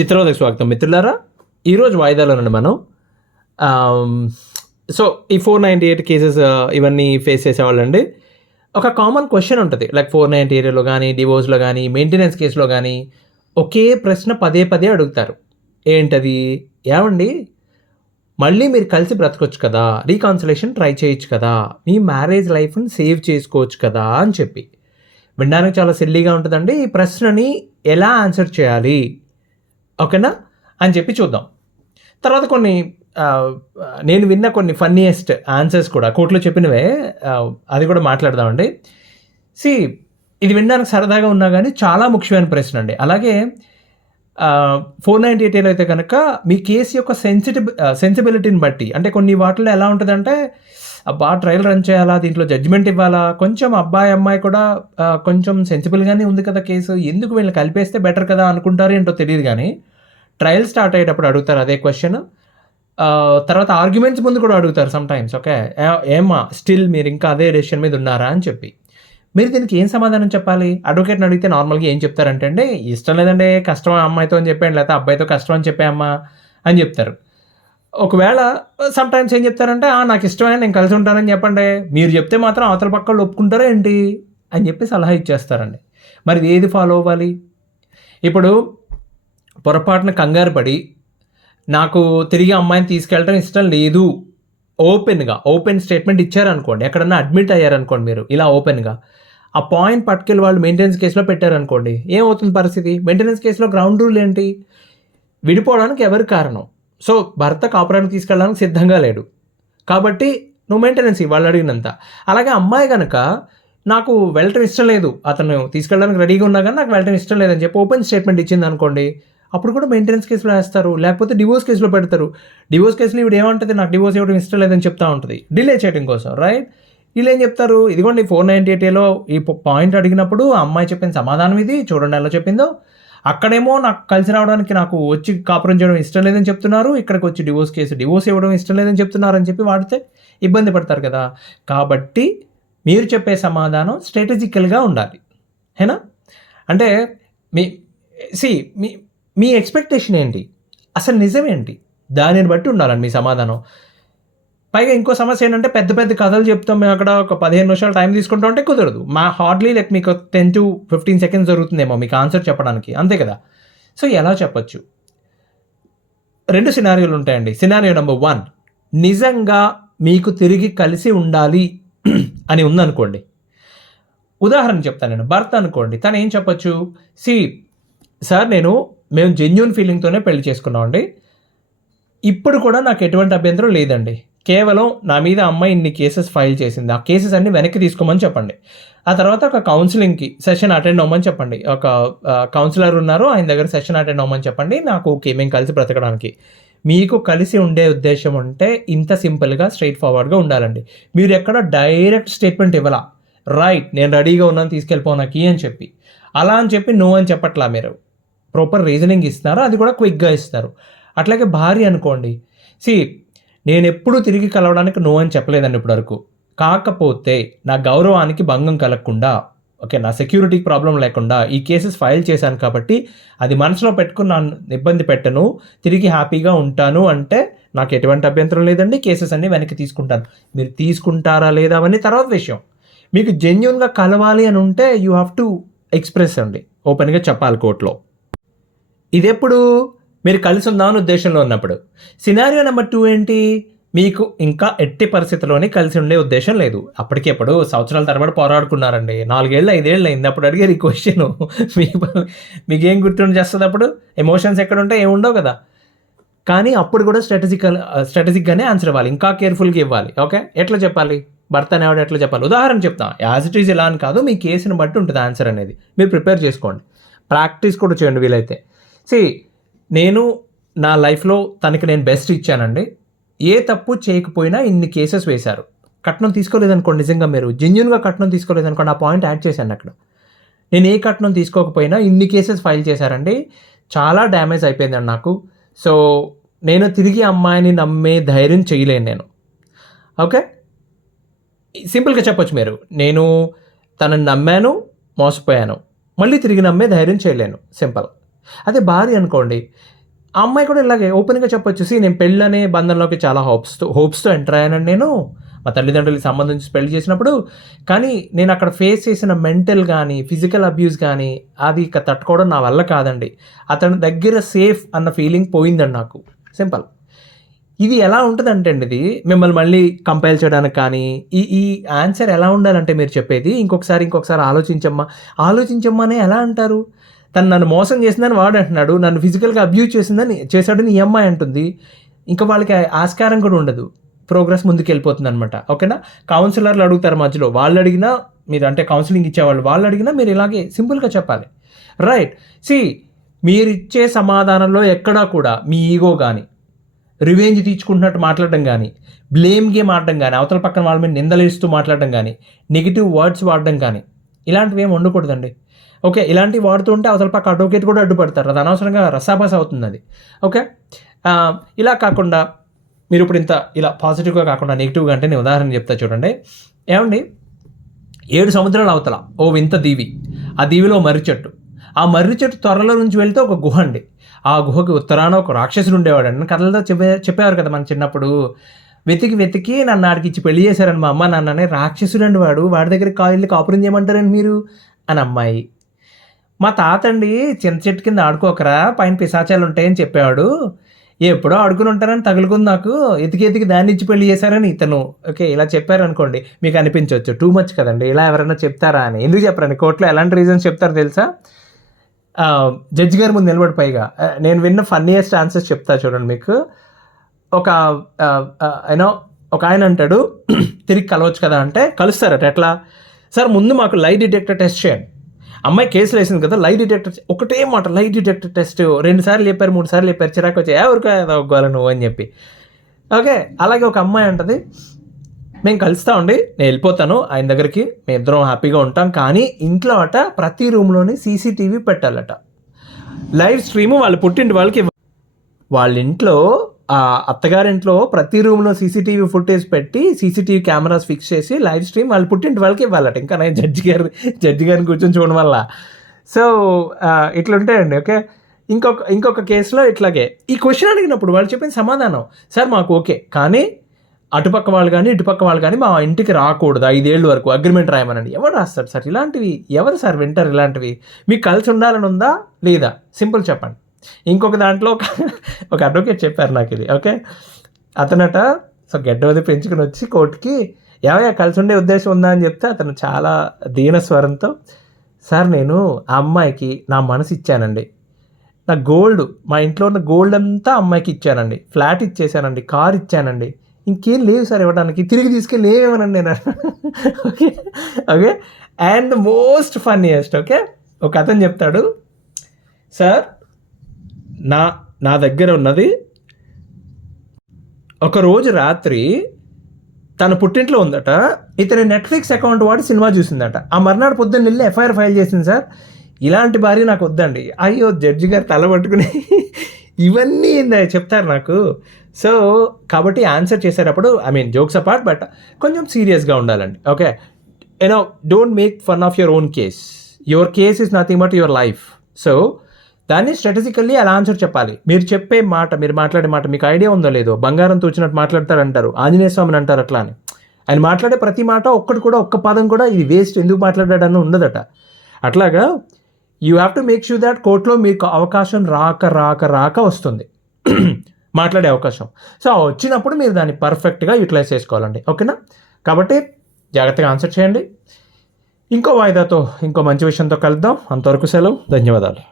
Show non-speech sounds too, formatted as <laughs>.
చిత్రోదయ స్వాగతం మిత్రులారా ఈరోజు వాయిదాలోనండి మనం సో ఈ ఫోర్ నైంటీ ఎయిట్ కేసెస్ ఇవన్నీ ఫేస్ చేసేవాళ్ళండి. ఒక కామన్ క్వశ్చన్ ఉంటుంది. లైక్ ఫోర్ నైంటీ ఎయిట్లో కానీ డివోర్స్లో కానీ మెయింటెనెన్స్ కేసులో కానీ ఒకే ప్రశ్న పదే పదే అడుగుతారు. ఏంటది? ఏమండి? మళ్ళీ మీరు కలిసి బ్రతకొచ్చు కదా? రీకాన్సలేషన్ ట్రై చేయొచ్చు కదా? మీ మ్యారేజ్ లైఫ్ని సేవ్ చేసుకోవచ్చు కదా? అని చెప్పి. వినడానికి చాలా సిల్లీగా ఉంటుందండి. ఈ ప్రశ్నని ఎలా ఆన్సర్ చేయాలి? ఓకేనా? అని చెప్పి చూద్దాం. తర్వాత కొన్ని నేను విన్న కొన్ని ఫన్నీయెస్ట్ ఆన్సర్స్ కూడా కోర్టులో చెప్పినవే అది కూడా మాట్లాడదామండి. సి ఇది వినడానికి సరదాగా ఉన్నా కానీ చాలా ముఖ్యమైన ప్రశ్న అండి. అలాగే ఫోర్ నైంటీ ఎయిట్ అయితే కనుక మీ కేసు యొక్క సెన్సిటివ్ సెన్సిబిలిటీని బట్టి అంటే కొన్ని వాటిలో ఎలా ఉంటుందంటే అబ్బా ట్రయల్ రన్ చేయాలా? దీంట్లో జడ్జిమెంట్ ఇవ్వాలా? కొంచెం అబ్బాయి అమ్మాయి కూడా కొంచెం సెన్సిబుల్గానే ఉంది కదా కేసు. ఎందుకు వీళ్ళని కలిపేస్తే బెటర్ కదా అనుకుంటారు ఏంటో తెలియదు కానీ ట్రయల్ స్టార్ట్ అయ్యేటప్పుడు అడుగుతారు అదే క్వశ్చన్ తర్వాత ఆర్గ్యుమెంట్స్ ముందు కూడా అడుగుతారు సమ్ టైమ్స్ ఓకే ఏమా స్టిల్ మీరు ఇంకా అదే డెసిషన్ మీద ఉన్నారా అని చెప్పి. మీరు దీనికి ఏం సమాధానం చెప్పాలి? అడ్వకేట్ని అడిగితే నార్మల్గా ఏం చెప్తారంటే అండి ఇష్టం లేదండి కష్టం అమ్మాయితో అని చెప్పాను లేకపోతే అబ్బాయితో కష్టం అని చెప్పామ్మా అని చెప్తారు. ఒకవేళ సమ్ టైమ్స్ ఏం చెప్తారంటే "ఆ, నాకు ఇష్టమైన నేను కలిసి ఉంటానని చెప్పండి. మీరు చెప్తే మాత్రం అవతల పక్క వాళ్ళు ఒప్పుకుంటారా ఏంటి? అని చెప్పి సలహా ఇచ్చేస్తారండి. మరి ఏది ఫాలో అవ్వాలి? ఇప్పుడు పొరపాటున కంగారు పడి నాకు తిరిగి అమ్మాయిని తీసుకెళ్ళడం ఇష్టం లేదు. ఓపెన్గా ఓపెన్ స్టేట్మెంట్ ఇచ్చారనుకోండి ఎక్కడన్నా అడ్మిట్ అయ్యారనుకోండి మీరు ఇలా ఓపెన్గా ఆ పాయింట్ పట్టుకెళ్ళి వాళ్ళు మెయింటెనెన్స్ కేసులో పెట్టారనుకోండి ఏమవుతుంది పరిస్థితి? మెయింటెనెన్స్ కేసులో గ్రౌండ్ రూల్ ఏంటి? విడిపోవడానికి ఎవరు కారణం? సో భర్త కాపురానికి తీసుకెళ్ళడానికి సిద్ధంగా లేడు. కాబట్టి నువ్వు మెయింటెనెన్స్ వాళ్ళు అడిగినంత. అలాగే అమ్మాయి కనుక నాకు వెళ్ళటం ఇష్టం లేదు అతను తీసుకెళ్ళడానికి రెడీగా ఉన్నా కానీ నాకు వెళ్ళటం ఇష్టం లేదని చెప్పి ఓపెన్ స్టేట్మెంట్ ఇచ్చింది అనుకోండి అప్పుడు కూడా మెయింటెనెన్స్ కేసులో వేస్తారు లేకపోతే డివోర్స్ కేసులో పెడతారు. డివోర్స్ కేసులో ఇప్పుడు ఏమంటుంది నాకు డివోర్స్ ఇవ్వడం ఇష్టం లేదని చెప్తా ఉంటుంది. డిలే చేయడం కోసం రైట్ వీళ్ళు ఏం చెప్తారు? ఇదిగోండి ఫోర్ నైంటీ ఎయిట్లో ఈ పాయింట్ అడిగినప్పుడు ఆ అమ్మాయి చెప్పిన సమాధానం ఇది చూడండి ఎలా చెప్పిందో. అక్కడేమో నాకు కలిసి రావడానికి నాకు వచ్చి కాపురం చేయడం ఇష్టం లేదని చెప్తున్నారు. ఇక్కడికి వచ్చి డివోర్స్ కేసు డివోర్స్ ఇవ్వడం ఇష్టం లేదని చెప్తున్నారు అని చెప్పి వాడితే ఇబ్బంది పడతారు కదా. కాబట్టి మీరు చెప్పే సమాధానం స్ట్రాటజికల్గా ఉండాలి. హేనా? అంటే మీ సి మీ మీ ఎక్స్పెక్టేషన్ ఏంటి? అసలు నిజమేంటి దానిని బట్టి ఉండాలండి మీ సమాధానం. పైగా ఇంకో సమస్య ఏంటంటే పెద్ద పెద్ద కథలు చెప్తాం మేము అక్కడ ఒక పదిహేను నిమిషాలు టైం తీసుకుంటాం అంటే కుదరదు. మా హార్డ్లీ లైక్ మీకు టెన్ టు ఫిఫ్టీన్ సెకండ్స్ జరుగుతుందేమో మీకు ఆన్సర్ చెప్పడానికి. అంతే కదా? సో ఎలా చెప్పచ్చు? రెండు సినారియోలు ఉంటాయండి. సినారియో నెంబర్ వన్ నిజంగా మీకు తిరిగి కలిసి ఉండాలి <clears throat> అని ఉందనుకోండి. ఉదాహరణ చెప్తాను నేను. భర్త అనుకోండి. తను ఏం చెప్పొచ్చు? సి సార్ నేను మేము జెన్యున్ ఫీలింగ్తోనే పెళ్ళి చేసుకున్నామండి. ఇప్పుడు కూడా నాకు ఎటువంటి అభ్యంతరం లేదండి. కేవలం నా మీద అమ్మాయి ఇన్ని కేసెస్ ఫైల్ చేసింది. ఆ కేసెస్ అన్ని వెనక్కి తీసుకోమని చెప్పండి. ఆ తర్వాత ఒక కౌన్సిలింగ్కి సెషన్ అటెండ్ అవ్వమని చెప్పండి. ఒక కౌన్సిలర్ ఉన్నారు. ఆయన దగ్గర సెషన్ అటెండ్ అవ్వమని చెప్పండి. నాకు ఓకే మేము కలిసి బ్రతకడానికి. మీకు కలిసి ఉండే ఉద్దేశం ఉంటే ఇంత సింపుల్గా స్ట్రైట్ ఫార్వర్డ్గా ఉండాలండి. మీరు ఎక్కడ డైరెక్ట్ స్టేట్మెంట్ ఇవ్వాల? రైట్ నేను రెడీగా ఉన్నాను తీసుకెళ్ళిపోనాకి అని చెప్పి. అలా అని చెప్పి నో అని చెప్పట్లా మీరు. ప్రాపర్ రీజనింగ్ ఇస్తున్నారు. అది కూడా క్విక్గా ఇస్తారు అట్లాగే భార్య అనుకోండి. సి నేను ఎప్పుడూ తిరిగి కలవడానికి నో అని చెప్పలేదండి ఇప్పటివరకు. కాకపోతే నా గౌరవానికి భంగం కలగకుండా ఓకే నా సెక్యూరిటీకి ప్రాబ్లం లేకుండా ఈ కేసెస్ ఫైల్ చేశాను కాబట్టి అది మనసులో పెట్టుకుని నన్ను ఇబ్బంది పెట్టను తిరిగి హ్యాపీగా ఉంటాను అంటే నాకు ఎటువంటి అభ్యంతరం లేదండి. కేసెస్ అన్ని వెనక్కి తీసుకుంటాను. మీరు తీసుకుంటారా లేదా అవన్నీ తర్వాత విషయం. మీకు జెన్యున్గా కలవాలి అని ఉంటే యూ హ్యావ్ టు ఎక్స్ప్రెస్ అండి. ఓపెన్గా చెప్పాలి కోర్టులో ఇదెప్పుడు? మీరు కలిసి ఉందామని ఉద్దేశంలో ఉన్నప్పుడు. సినారియో నెంబర్ టూ ఏంటి? మీకు ఇంకా ఎట్టి పరిస్థితిలోనే కలిసి ఉండే ఉద్దేశం లేదు. అప్పటికెప్పుడు సంవత్సరాల తరబడి పోరాడుకున్నారండి. నాలుగేళ్ళు ఐదేళ్ళు అయింది అప్పుడు అడిగారు ఈ క్వశ్చన్ మీ మీకేం గుర్తుండి చేస్తుంది అప్పుడు? ఎమోషన్స్ ఎక్కడ ఉంటే ఏముండవు కదా. కానీ అప్పుడు కూడా స్ట్రాటజికల్ స్ట్రాటజిక్గానే ఆన్సర్ ఇవ్వాలి. ఇంకా కేర్ఫుల్గా ఇవ్వాలి. ఓకే ఎట్లా చెప్పాలి? భర్త అనేవాడు ఎట్లా చెప్పాలి? ఉదాహరణ చెప్తాం. యాజ్ ఇట్ ఈజ్ ఇలా అని కాదు మీ కేసుని బట్టి ఉంటుంది ఆన్సర్ అనేది. మీరు ప్రిపేర్ చేసుకోండి. ప్రాక్టీస్ కూడా చేయండి వీలైతే. సి నేను నా లైఫ్లో తనకి నేను బెస్ట్ ఇచ్చానండి. ఏ తప్పు చేయకపోయినా ఇన్ని కేసెస్ వేశారు. కట్నం తీసుకోలేదనుకోండి నిజంగా మీరు జెన్యున్గా కట్నం తీసుకోలేదనుకోండి ఆ పాయింట్ యాడ్ చేశాను అక్కడ. నేను ఏ కట్నం తీసుకోకపోయినా ఇన్ని కేసెస్ ఫైల్ చేశారండి. చాలా డ్యామేజ్ అయిపోయిందండి నాకు. సో నేను తిరిగి అమ్మాయిని నమ్మే ధైర్యం చేయలేను నేను. ఓకే? సింపుల్గా చెప్పొచ్చు మీరు. నేను తనని నమ్మాను మోసపోయాను. మళ్ళీ తిరిగి నమ్మే ధైర్యం చేయలేను. సింపుల్. అదే భార్య అనుకోండి ఆ అమ్మాయి కూడా ఇలాగే ఓపెన్గా చెప్పొచ్చు సి నేను పెళ్ళనే బంధంలోకి చాలా హోప్స్తో హోప్స్తో ఎంటర్ అయ్యానండి నేను మా తల్లిదండ్రులకి సంబంధించి పెళ్ళి చేసినప్పుడు కానీ నేను అక్కడ ఫేస్ చేసిన మెంటల్ కానీ ఫిజికల్ అబ్యూస్ కానీ అది ఇక తట్టుకోవడం నా వల్ల కాదండి. అతని దగ్గర సేఫ్ అన్న ఫీలింగ్ పోయిందండి నాకు. సింపుల్. ఇది ఎలా ఉంటుందంటే అండి ఇది మిమ్మల్ని మళ్ళీ కంపైల్ చేయడానికి కానీ ఈ ఈ ఆన్సర్ ఎలా ఉండాలంటే మీరు చెప్పేది ఇంకొకసారి ఇంకొకసారి ఆలోచించమ్మా. ఆలోచించమ్మా అని ఎలా అంటారు? తను నన్ను మోసం చేసిందని వాడు అంటున్నాడు నన్ను ఫిజికల్గా అబ్యూజ్ చేసిందని చేశాడని ఈ అమ్మాయి అంటుంది. ఇంకా వాళ్ళకి ఆస్కారం కూడా ఉండదు. ప్రోగ్రెస్ ముందుకు వెళ్ళిపోతుంది అనమాట ఓకేనా? కౌన్సిలర్లు అడుగుతారు మధ్యలో. వాళ్ళు అడిగినా మీరు అంటే కౌన్సిలింగ్ ఇచ్చేవాళ్ళు వాళ్ళు అడిగినా మీరు ఇలాగే సింపుల్గా చెప్పాలి. రైట్ సి మీరు ఇచ్చే సమాధానంలో ఎక్కడా కూడా మీ ఈగో కానీ రివెంజ్ తీర్చుకుంటున్నట్టు మాట్లాడడం కానీ బ్లేమ్ గేమ్ ఆడడం కానీ అవతల పక్కన వాళ్ళ మీద నిందలేస్తూ మాట్లాడడం కానీ నెగిటివ్ వర్డ్స్ వాడడం కానీ ఇలాంటివి ఏమి ఉండకూడదండి. ఓకే ఇలాంటివి వాడుతుంటే అవతల పక్క అడ్వకేట్ కూడా అడ్డుపడతారు. అది అనవసరంగా రసాభాస అవుతుంది అది. ఓకే? ఇలా కాకుండా మీరు ఇప్పుడు ఇంత ఇలా పాజిటివ్గా కాకుండా నెగిటివ్గా అంటే నేను ఉదాహరణ చెప్తా చూడండి. ఏమండి? ఏడు సముద్రాల అవతల ఓ వింత దీవి ఆ దీవిలో మర్రి చెట్టు. ఆ మర్రి చెట్టు త్వరలో నుంచి వెళ్తే ఒక గుహ అండి. ఆ గుహకి ఉత్తరాన ఒక రాక్షసుడు ఉండేవాడు. అండి కథలతో చెప్పే చెప్పేవారు కదా మన చిన్నప్పుడు. వెతికి వెతికి నన్ను ఆడికి ఇచ్చి పెళ్ళి చేశారని మా అమ్మ నాన్ననే రాక్షసుడు అండి వాడు వాడి దగ్గర కాయిల్ని కాపురం చేయమంటారండి మీరు? అని అమ్మాయి. మా తాత అండి చింత చెట్టు కింద ఆడుకోకరా పైన పిశాచాలు ఉంటాయని చెప్పేవాడు. ఎప్పుడో ఆడుకుని ఉంటారని తగులుకుంది నాకు. ఎతికి ఎతికి దాన్ని ఇచ్చి పెళ్ళి చేశారని ఇతను. ఓకే ఇలా చెప్పారనుకోండి మీకు అనిపించవచ్చు టూ మచ్ కదండి. ఇలా ఎవరైనా చెప్తారా అని. ఎందుకు చెప్పరండి? కోర్టులో ఎలాంటి రీజన్స్ చెప్తారో తెలుసా? జడ్జి గారి ముందు నిలబడి పైగా. నేను విన్న ఫన్నీయెస్ట్ ఆన్సర్స్ చెప్తా చూడండి మీకు. ఒక యూనో ఒక ఆయన అంటాడు <clears throat> తిరిగి కలవచ్చు కదా అంటే కలుస్తారట. ఎట్లా? సార్ ముందు మాకు లై డిటెక్టర్ టెస్ట్ చేయండి. అమ్మాయి కేసులు వేసింది కదా లై డిటెక్టర్ ఒకటే మాట లై డిటెక్టర్ టెస్ట్ రెండు సార్లు చెప్పారు మూడు సార్లు చెప్పారు చిరాకు వచ్చి ఎవరికి ఒగ్గాలి నువ్వు అని చెప్పి. ఓకే అలాగే ఒక అమ్మాయి అంటది మేము కలుస్తామండి నేను వెళ్ళిపోతాను ఆయన దగ్గరికి మేము ఇద్దరం హ్యాపీగా ఉంటాం కానీ ఇంట్లో అట ప్రతి రూమ్లోని సీసీటీవీ పెట్టాలట. లైవ్ స్ట్రీమ్ వాళ్ళు పుట్టింటి వాళ్ళకి వాళ్ళ ఇంట్లో ఆ అత్తగారింట్లో ప్రతి రూమ్లో సీసీటీవీ ఫుటేజ్ పెట్టి సీసీటీవీ కెమెరాస్ ఫిక్స్ చేసి లైవ్ స్ట్రీమ్ వాళ్ళు పుట్టింటి వాళ్ళకి ఇవ్వాలట. ఇంకా నేను జడ్జి గారు జడ్జి గారిని కూర్చొని చూడడం వల్ల. సో ఇట్లా ఉంటాయండి ఓకే? ఇంకొక ఇంకొక కేసులో ఇట్లాగే. ఈ క్వశ్చన్ అడిగినప్పుడు వాళ్ళు చెప్పిన సమాధానం సార్ మాకు ఓకే. కానీ అటుపక్క వాళ్ళు కానీ ఇటుపక్క వాళ్ళు కానీ మా ఇంటికి రాకూడదు. ఐదేళ్ళు వరకు అగ్రిమెంట్ రాయమనండి. ఎవరు రాస్తారు సార్? ఇలాంటివి ఎవరు సార్ వింటారు ఇలాంటివి? మీకు కలిసి ఉండాలని ఉందా? లేదా? సింపుల్ చెప్పండి. ఇంకొక దాంట్లో ఒక ఒక అడ్వకేట్ చెప్పారు నాకు ఇది ఓకే? అతనట సో గడ్డ వదిలి పెంచుకుని వచ్చి కోర్టుకి ఏమయ్యా కలిసి ఉండే ఉద్దేశం ఉందా? అని చెప్తే అతను చాలా దీన స్వరంతో సార్ నేను ఆ అమ్మాయికి నా మనసు ఇచ్చానండి. నా గోల్డ్ మా ఇంట్లో ఉన్న గోల్డ్ అంతా అమ్మాయికి ఇచ్చానండి. ఫ్లాట్ ఇచ్చేసానండి కార్ ఇచ్చానండి. ఇంకేం లేవు సార్ ఇవ్వడానికి తిరిగి తీసుకెళ్ళి ఏమేమనండి నేను? Okay? Okay? And the most funniest okay? ఒక అతను చెప్తాడు సార్ నా నా దగ్గర ఉన్నది. ఒకరోజు రాత్రి తన పుట్టింట్లో ఉందట. ఇతని నెట్ఫ్లిక్స్ అకౌంట్ వాడి సినిమా చూసిందట. ఆ మర్నాడు పొద్దున్న వెళ్ళి ఎఫ్ఐఆర్ ఫైల్ చేసింది సార్. ఇలాంటి భార్య నాకు వద్దండి. అయ్యో జడ్జి గారు తల పట్టుకుని <laughs> ఇవన్నీ చెప్తారు నాకు. సో కాబట్టి ఆన్సర్ చేసేటప్పుడు I mean jokes apart but కొంచెం సీరియస్గా ఉండాలండి. Okay you know don't make fun of your own case your case is nothing but your life so దాన్ని స్ట్రాటజికల్లీ అలా ఆన్సర్ చెప్పాలి. మీరు చెప్పే మాట మీరు మాట్లాడే మాట మీకు ఐడియా ఉందో లేదో బంగారం తోచినట్టు మాట్లాడతారంటారు ఆంజనేయ స్వామిని అంటారు అట్లా అని. ఆయన మాట్లాడే ప్రతి మాట ఒక్కటి కూడా ఒక్క పదం కూడా ఇది వేస్ట్ ఎందుకు మాట్లాడాడని ఉండదట. అట్లాగా you have to make sure that కోర్టులో మీకు అవకాశం రాక రాక రాక వస్తుంది. <clears throat> మాట్లాడే అవకాశం. సో వచ్చినప్పుడు మీరు దాన్ని పర్ఫెక్ట్గా యూటిలైజ్ చేసుకోవాలండి. ఓకేనా? కాబట్టి జాగ్రత్తగా ఆన్సర్ చేయండి. ఇంకో వాయిదాతో ఇంకో మంచి విషయంతో కలుద్దాం. అంతవరకు సెలవు. ధన్యవాదాలు.